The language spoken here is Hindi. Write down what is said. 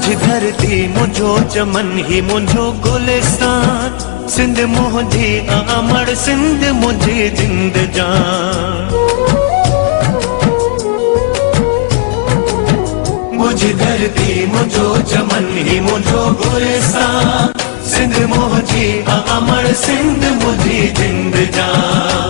मुझी धरती मुझो चमन ही मुझो गुलिस्तान, सिंध मुझी अमर सिंध मुझी जिंद जान। मुझी धरती मुझो चमन ही मुझो गुलिस्तान, सिंध मुझी अमर सिंध मुझी जिंद जान।